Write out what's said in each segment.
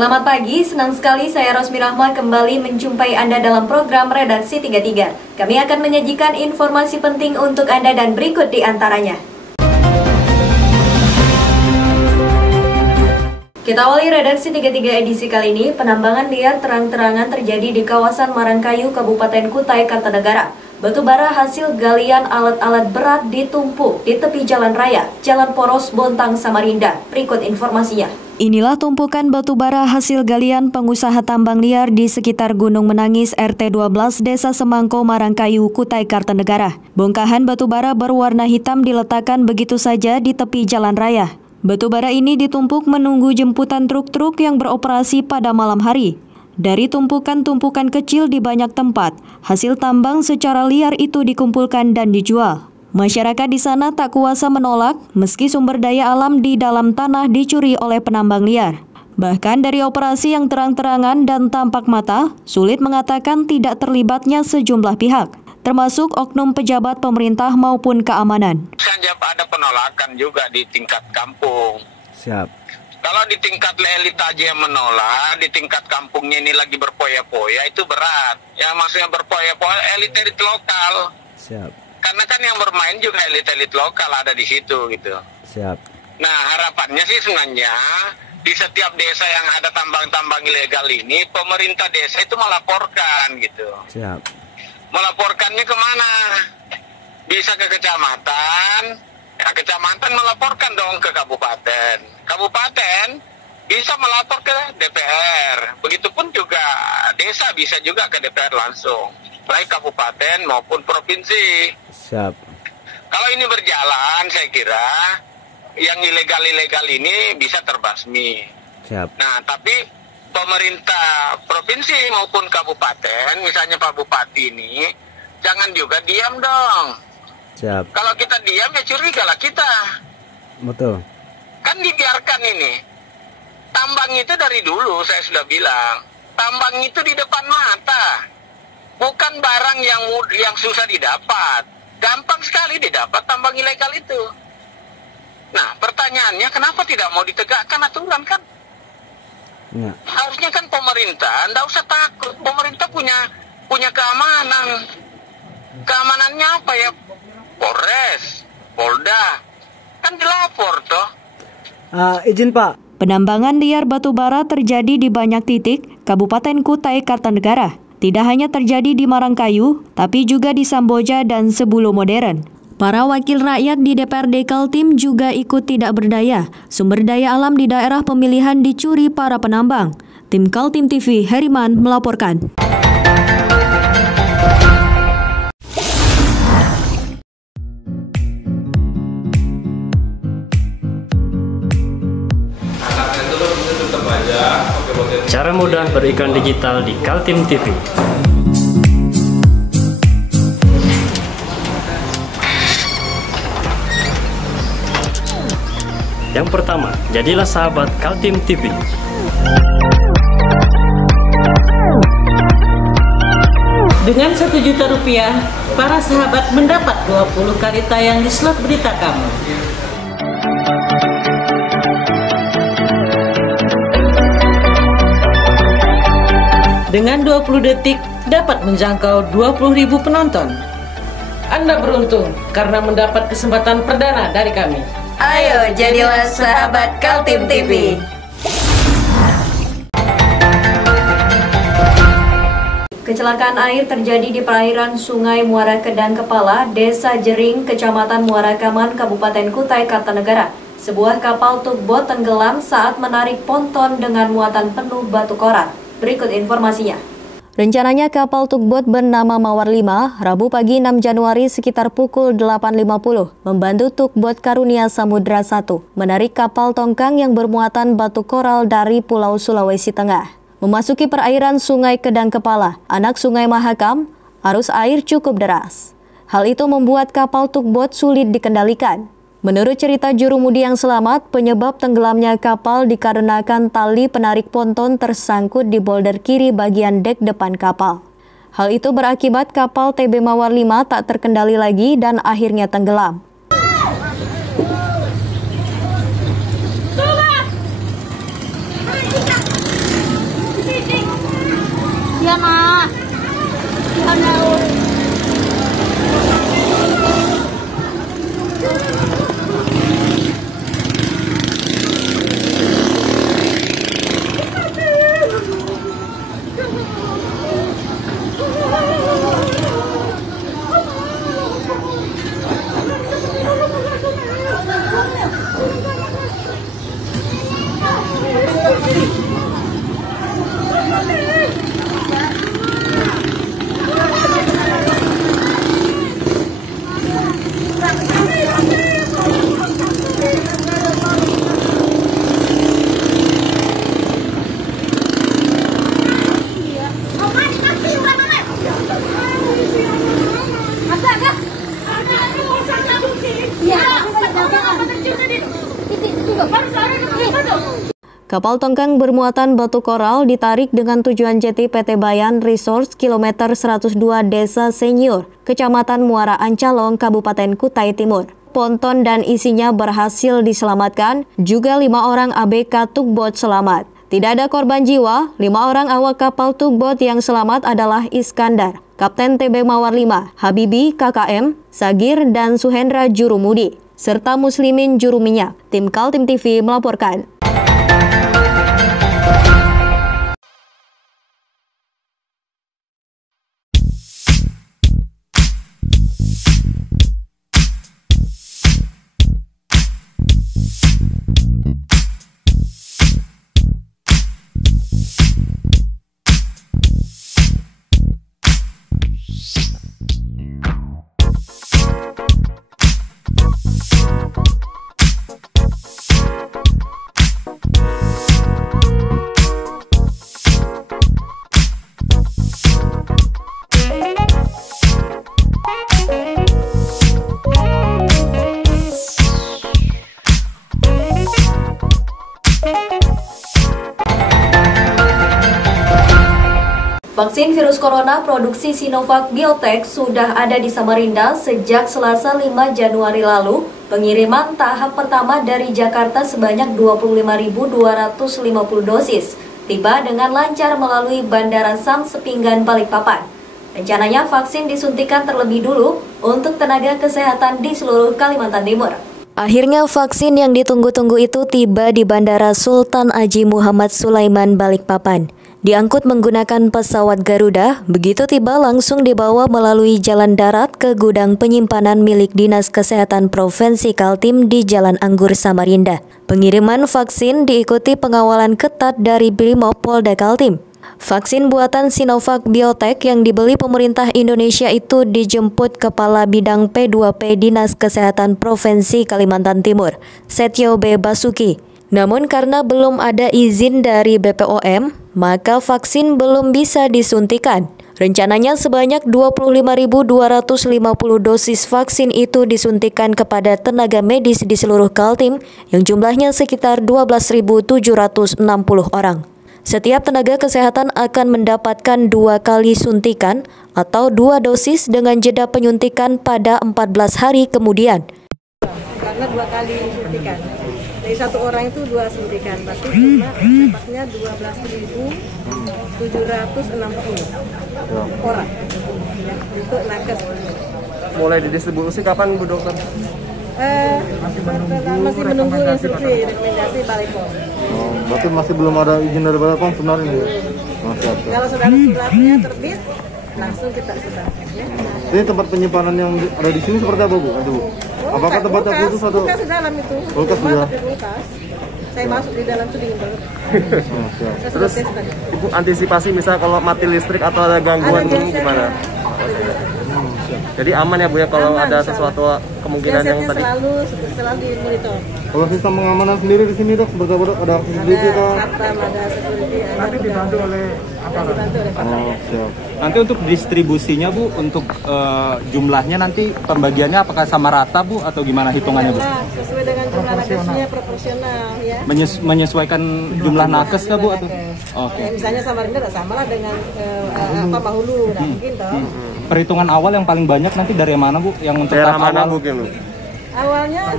Selamat pagi, senang sekali saya Rosmi Rahma kembali menjumpai Anda dalam program Redaksi 33. Kami akan menyajikan informasi penting untuk Anda dan berikut di antaranya. Kita awali Redaksi 33 edisi kali ini, penambangan liar terang-terangan terjadi di kawasan Marangkayu, Kabupaten Kutai Kartanegara. Batu bara hasil galian alat-alat berat ditumpuk di tepi jalan raya, Jalan Poros Bontang, Samarinda. Berikut informasinya. Inilah tumpukan batu bara hasil galian pengusaha tambang liar di sekitar Gunung Menangis RT 12 Desa Semangko, Marangkayu, Kutai Kartanegara. Bongkahan batu bara berwarna hitam diletakkan begitu saja di tepi jalan raya. Batu bara ini ditumpuk menunggu jemputan truk-truk yang beroperasi pada malam hari. Dari tumpukan-tumpukan kecil di banyak tempat, hasil tambang secara liar itu dikumpulkan dan dijual. Masyarakat di sana tak kuasa menolak meski sumber daya alam di dalam tanah dicuri oleh penambang liar. Bahkan dari operasi yang terang-terangan dan tampak mata, sulit mengatakan tidak terlibatnya sejumlah pihak, termasuk oknum pejabat pemerintah maupun keamanan. Ada penolakan juga di tingkat kampung. Siap. Kalau di tingkat elit aja yang menolak, di tingkat kampungnya ini lagi berpoya-poya, itu berat. Ya maksudnya berpoya-poya elit-elit lokal. Siap. Karena kan yang bermain juga elit-elit lokal ada di situ gitu. Siap. Nah harapannya sih sebenarnya di setiap desa yang ada tambang-tambang ilegal ini, pemerintah desa itu melaporkan gitu. Siap. Melaporkannya kemana? Bisa ke kecamatan, ya kecamatan melaporkan dong ke kabupaten. Kabupaten bisa melapor ke DPR. Begitupun juga desa bisa juga ke DPR langsung, baik kabupaten maupun provinsi. Siap. Kalau ini berjalan, saya kira yang ilegal-ilegal ini bisa terbasmi. Siap. Nah, tapi pemerintah provinsi maupun kabupaten, misalnya Pak Bupati ini, jangan juga diam dong. Siap. Kalau kita diam ya curiga lah kita. Betul. Kan dibiarkan ini. Tambang itu dari dulu saya sudah bilang, tambang itu di depan mata. Bukan barang yang susah didapat. Gampang sekali didapat tambang ilegal itu. Nah, pertanyaannya kenapa tidak mau ditegakkan aturan kan? Ya. Harusnya kan pemerintah, enggak usah takut. Pemerintah punya keamanan. Keamanannya apa ya? Polres, Polda. Kan dilapor toh. Izin Pak. Penambangan liar batu bara terjadi di banyak titik Kabupaten Kutai Kartanegara. Tidak hanya terjadi di Marangkayu, tapi juga di Samboja dan Sebulu Modern. Para wakil rakyat di DPRD Kaltim juga ikut tidak berdaya. Sumber daya alam di daerah pemilihan dicuri para penambang. Tim Kaltim TV, Heriman melaporkan. Cara mudah beriklan digital di Kaltim TV. Yang pertama, jadilah sahabat Kaltim TV. Dengan Rp1 juta, para sahabat mendapat 20 kali tayang di slot berita kamu. Dengan 20 detik dapat menjangkau 20.000 penonton. Anda beruntung karena mendapat kesempatan perdana dari kami. Ayo jadilah sahabat Kaltim TV. Kecelakaan air terjadi di perairan Sungai Muara Kedang Kepala, Desa Jering, Kecamatan Muara Kaman, Kabupaten Kutai Kartanegara. Sebuah kapal tugboat tenggelam saat menarik ponton dengan muatan penuh batu korat. Berikut informasinya. Rencananya kapal tugboat bernama Mawar 5, Rabu pagi 6 Januari sekitar pukul 8.50, membantu tugboat Karunia Samudra 1, menarik kapal tongkang yang bermuatan batu koral dari Pulau Sulawesi Tengah. Memasuki perairan Sungai Kedang Kepala, anak Sungai Mahakam, arus air cukup deras. Hal itu membuat kapal tugboat sulit dikendalikan. Menurut cerita jurumudi yang selamat, penyebab tenggelamnya kapal dikarenakan tali penarik ponton tersangkut di bolder kiri bagian dek depan kapal. Hal itu berakibat kapal TB Mawar 5 tak terkendali lagi dan akhirnya tenggelam. Iya, Nak. Kapal tongkang bermuatan batu koral ditarik dengan tujuan jeti PT Bayan Resource kilometer 102 Desa Senior, Kecamatan Muara Ancalong, Kabupaten Kutai Timur. Ponton dan isinya berhasil diselamatkan, juga 5 orang ABK tugboat selamat. Tidak ada korban jiwa, 5 orang awak kapal tugboat yang selamat adalah Iskandar, Kapten TB Mawar 5, Habibi KKM, Sagir dan Suhendra Jurumudi, serta Muslimin Juru Minyak. Tim Kaltim TV melaporkan. Vaksin virus corona produksi Sinovac Biotech sudah ada di Samarinda sejak Selasa 5 Januari lalu. Pengiriman tahap pertama dari Jakarta sebanyak 25.250 dosis tiba dengan lancar melalui Bandara Sam Sepinggan Balikpapan. Rencananya vaksin disuntikan terlebih dulu untuk tenaga kesehatan di seluruh Kalimantan Timur. Akhirnya vaksin yang ditunggu-tunggu itu tiba di Bandara Sultan Haji Muhammad Sulaiman Balikpapan. Diangkut menggunakan pesawat Garuda, begitu tiba langsung dibawa melalui jalan darat ke gudang penyimpanan milik Dinas Kesehatan Provinsi Kaltim di Jalan Anggur Samarinda. Pengiriman vaksin diikuti pengawalan ketat dari Brimob Polda Kaltim. Vaksin buatan Sinovac Biotech yang dibeli pemerintah Indonesia itu dijemput Kepala Bidang P2P Dinas Kesehatan Provinsi Kalimantan Timur, Setio B. Basuki. Namun karena belum ada izin dari BPOM, maka vaksin belum bisa disuntikan. Rencananya sebanyak 25.250 dosis vaksin itu disuntikan kepada tenaga medis di seluruh Kaltim yang jumlahnya sekitar 12.760 orang. Setiap tenaga kesehatan akan mendapatkan 2 kali suntikan atau 2 dosis dengan jeda penyuntikan pada 14 hari kemudian. Karena 2 kali suntikan. Dari 1 orang itu 2 suntikan, berarti dapatnya 12.760 orang ya, untuk nakes. Mulai didistribusi kapan Bu Dokter? Masih menunggu instruksi rekomendasi Balipom. Berarti masih belum ada izin dari Balipom sebenarnya ya? Kalau suratnya terbit, langsung kita sebarkan ya. Jadi tempat penyimpanan yang ada di sini seperti apa Bu? Apakah tempatnya khusus atau? Kulkas di dalam itu. Kulkas juga. Saya masuk di dalam tuh dingin banget. Terus Ibu antisipasi misal kalau mati listrik atau ada gangguan gimana? Jadi aman ya Bu ya kalau aman, ada sesuatu kemungkinan yang tadi? Selalu dimonitor. Kalau sistem pengamanan sendiri di sini Dok, seperti apa Dok? Ada security kah? Ada security. Nanti dibantu oleh aparat. Siap. Nanti untuk distribusinya Bu, untuk jumlahnya nanti pembagiannya apakah sama rata Bu atau gimana hitungannya Bu? Sesuai dengan jumlah nakesnya proporsional ya. Menyesuaikan jumlah nakes kah Bu atau? Oke. Misalnya Samarinda tidak sama lah dengan Mahulu, tidak mungkin toh. Perhitungan awal yang paling banyak nanti dari mana Bu? Yang untuk tahap awal? mungkin Bu? Awalnya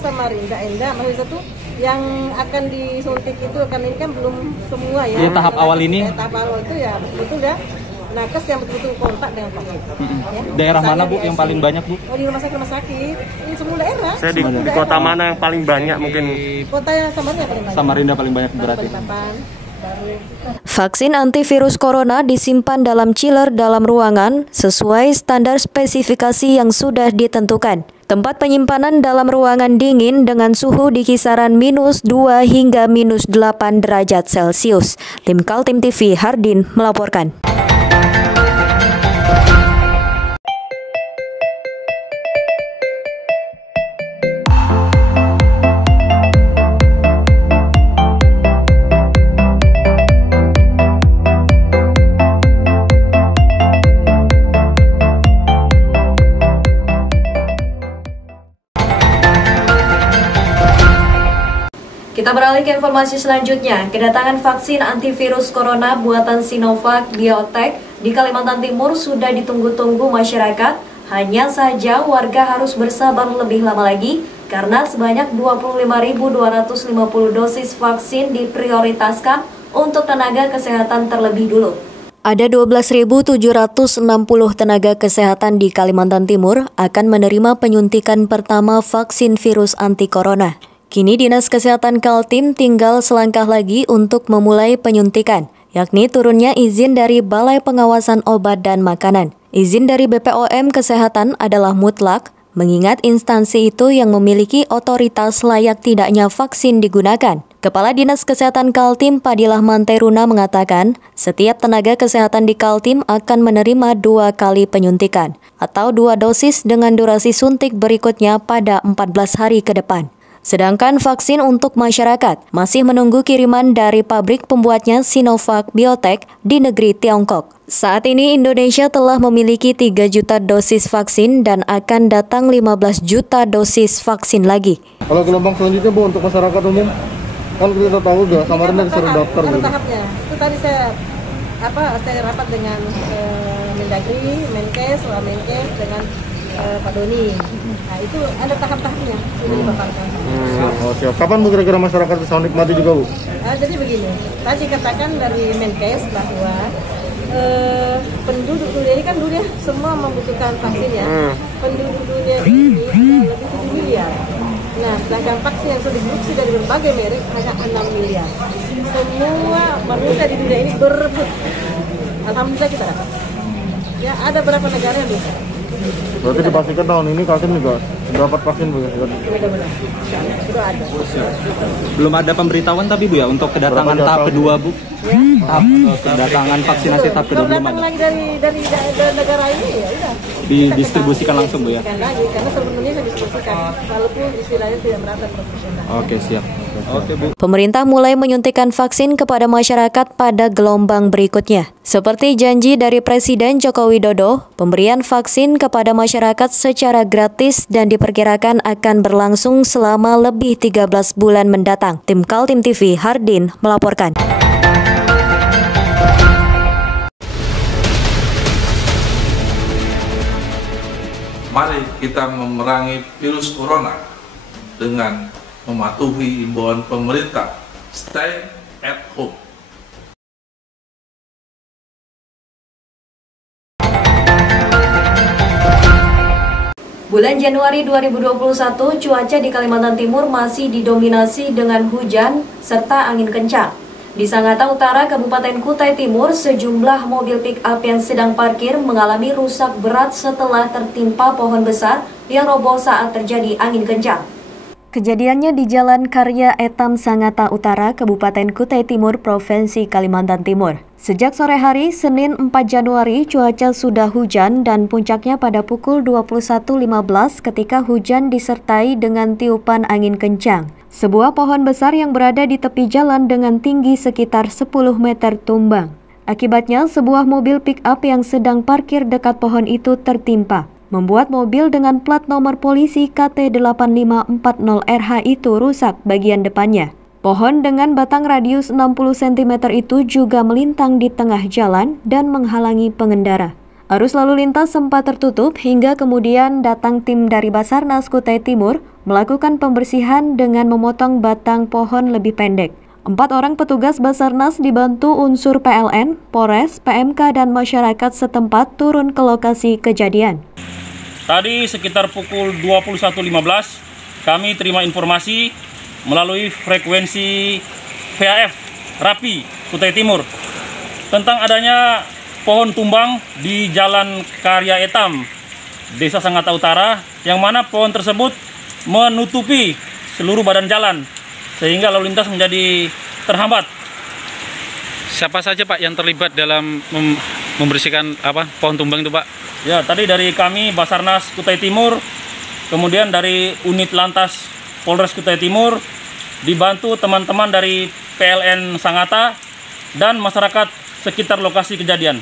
Samarinda, Endah, masih satu yang akan disuntik itu kan ini kan belum semua ya. Di tahap awal ini. Tahap awal itu ya betul ya. Nakes yang betul-betul kontak dengan COVID. Ya. Daerah mana Bu yang paling banyak Bu? Oh, di rumah sakit. Ini semua daerah. Saya di kota mana yang paling banyak mungkin? Kota yang Samarinda paling banyak. Samarinda paling banyak berarti. Vaksin antivirus corona disimpan dalam chiller dalam ruangan sesuai standar spesifikasi yang sudah ditentukan. Tempat penyimpanan dalam ruangan dingin dengan suhu di kisaran -2 hingga -8 derajat Celcius. Tim Kaltim TV Hardin melaporkan. Kita beralih ke informasi selanjutnya. Kedatangan vaksin antivirus corona buatan Sinovac Biotech di Kalimantan Timur sudah ditunggu-tunggu masyarakat. Hanya saja warga harus bersabar lebih lama lagi karena sebanyak 25.250 dosis vaksin diprioritaskan untuk tenaga kesehatan terlebih dulu. Ada 12.760 tenaga kesehatan di Kalimantan Timur akan menerima penyuntikan pertama vaksin virus anti-corona. Kini Dinas Kesehatan Kaltim tinggal selangkah lagi untuk memulai penyuntikan, yakni turunnya izin dari Balai Pengawasan Obat dan Makanan. Izin dari BPOM Kesehatan adalah mutlak, mengingat instansi itu yang memiliki otoritas layak tidaknya vaksin digunakan. Kepala Dinas Kesehatan Kaltim Padilah Manteruna mengatakan, setiap tenaga kesehatan di Kaltim akan menerima 2 kali penyuntikan, atau 2 dosis dengan durasi suntik berikutnya pada 14 hari ke depan. Sedangkan vaksin untuk masyarakat masih menunggu kiriman dari pabrik pembuatnya Sinovac Biotech di negeri Tiongkok. Saat ini Indonesia telah memiliki 3 juta dosis vaksin dan akan datang 15 juta dosis vaksin lagi. Kalau gelombang selanjutnya Bu untuk masyarakat umum, kan kita tahu udah Samarinda disuruh daftar gitu. gitu. Tahapnya. Itu tadi saya rapat dengan Mendagri, Menkes, Wamenkes dengan Pak Doni. Nah itu ada tahap-tahapnya sudah dipaparkan. Oh siap. Kapan Bu kira-kira masyarakat bisa menikmati juga Bu? Jadi begini, tadi katakan dari Menkes bahwa penduduk dunia ini kan dunia semua membutuhkan vaksin ya. Penduduk dunia ini lebih 7 miliar. Nah, sedangkan vaksin yang sudah diproduksi dari berbagai merek hanya 6 miliar. Semua manusia di dunia ini berebut. Alhamdulillah kita dapat. Ya, ada berapa negara yang bisa? Berarti dipastikan tahun ini Kaltim juga dapat vaksin Bu? Mudah-mudahan. Sudah ada. Belum ada pemberitahuan tapi Bu ya untuk kedatangan tahap kedua Bu? Ya. Tahap kedatangan vaksinasi tahap kedua belum ada? lagi dari negara ini ya udah. Didistribusikan langsung Bu ya? Lagi, karena sebelumnya saya distribusikan walaupun istilahnya tidak merata profesional. Oke siap. Oke Bu. Pemerintah mulai menyuntikkan vaksin kepada masyarakat pada gelombang berikutnya. Seperti janji dari Presiden Joko Widodo, pemberian vaksin kepada masyarakat secara gratis dan diperkirakan akan berlangsung selama lebih 13 bulan mendatang. Tim Kaltim TV Hardin melaporkan. Mari kita memerangi virus corona dengan mematuhi imbauan pemerintah. Stay at home. Bulan Januari 2021, cuaca di Kalimantan Timur masih didominasi dengan hujan serta angin kencang. Di Sangatta Utara, Kabupaten Kutai Timur, sejumlah mobil pick-up yang sedang parkir mengalami rusak berat setelah tertimpa pohon besar yang roboh saat terjadi angin kencang. Kejadiannya di Jalan Karya Etam Sangatta Utara, Kabupaten Kutai Timur, Provinsi Kalimantan Timur. Sejak sore hari, Senin 4 Januari, cuaca sudah hujan dan puncaknya pada pukul 21.15 ketika hujan disertai dengan tiupan angin kencang. Sebuah pohon besar yang berada di tepi jalan dengan tinggi sekitar 10 meter tumbang. Akibatnya, sebuah mobil pick-up yang sedang parkir dekat pohon itu tertimpa, membuat mobil dengan plat nomor polisi KT8540RH itu rusak bagian depannya. Pohon dengan batang radius 60 cm itu juga melintang di tengah jalan dan menghalangi pengendara. Arus lalu lintas sempat tertutup hingga kemudian datang tim dari Basarnas Kutai Timur melakukan pembersihan dengan memotong batang pohon lebih pendek. 4 orang petugas Basarnas dibantu unsur PLN, Polres, PMK, dan masyarakat setempat turun ke lokasi kejadian. Tadi sekitar pukul 21.15 kami terima informasi melalui frekuensi VHF Rapi, Kutai Timur tentang adanya pohon tumbang di Jalan Karya Etam, Desa Sangatta Utara, yang mana pohon tersebut menutupi seluruh badan jalan sehingga lalu lintas menjadi terhambat. Siapa saja Pak yang terlibat dalam membersihkan pohon tumbang itu Pak? Ya, tadi dari kami Basarnas Kutai Timur, kemudian dari unit lantas Polres Kutai Timur, dibantu teman-teman dari PLN Sangatta dan masyarakat sekitar lokasi kejadian.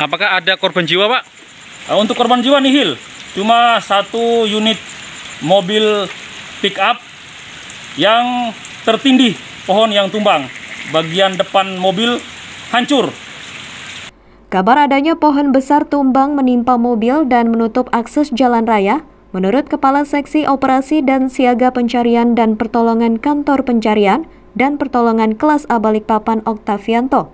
Apakah ada korban jiwa Pak? Untuk korban jiwa nihil, cuma 1 unit mobil pick up yang tertindih pohon yang tumbang. Bagian depan mobil hancur. Kabar adanya pohon besar tumbang menimpa mobil dan menutup akses jalan raya, menurut Kepala Seksi Operasi dan Siaga Pencarian dan Pertolongan Kantor Pencarian dan Pertolongan Kelas A Balikpapan Oktavianto,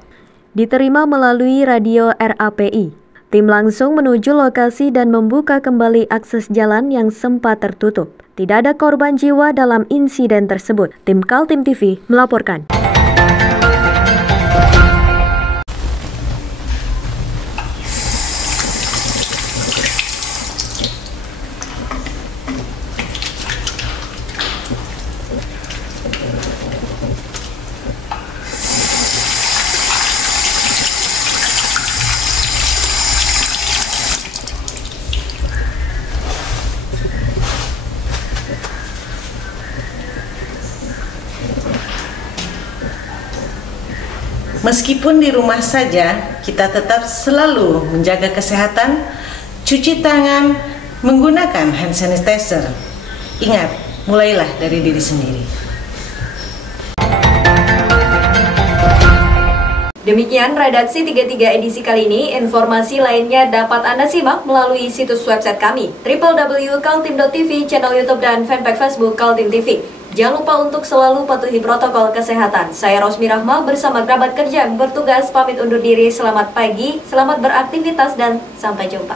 diterima melalui radio RAPI. Tim langsung menuju lokasi dan membuka kembali akses jalan yang sempat tertutup. Tidak ada korban jiwa dalam insiden tersebut. Tim Kaltim TV melaporkan. Meskipun di rumah saja, kita tetap selalu menjaga kesehatan, cuci tangan, menggunakan hand sanitizer. Ingat, mulailah dari diri sendiri. Demikian redaksi 33 edisi kali ini. Informasi lainnya dapat Anda simak melalui situs website kami www.kaltim.tv, channel YouTube dan fanpage Facebook Kaltim TV. Jangan lupa untuk selalu patuhi protokol kesehatan. Saya Rosmi Rahma bersama kerabat kerja bertugas pamit undur diri. Selamat pagi, selamat beraktivitas, dan sampai jumpa.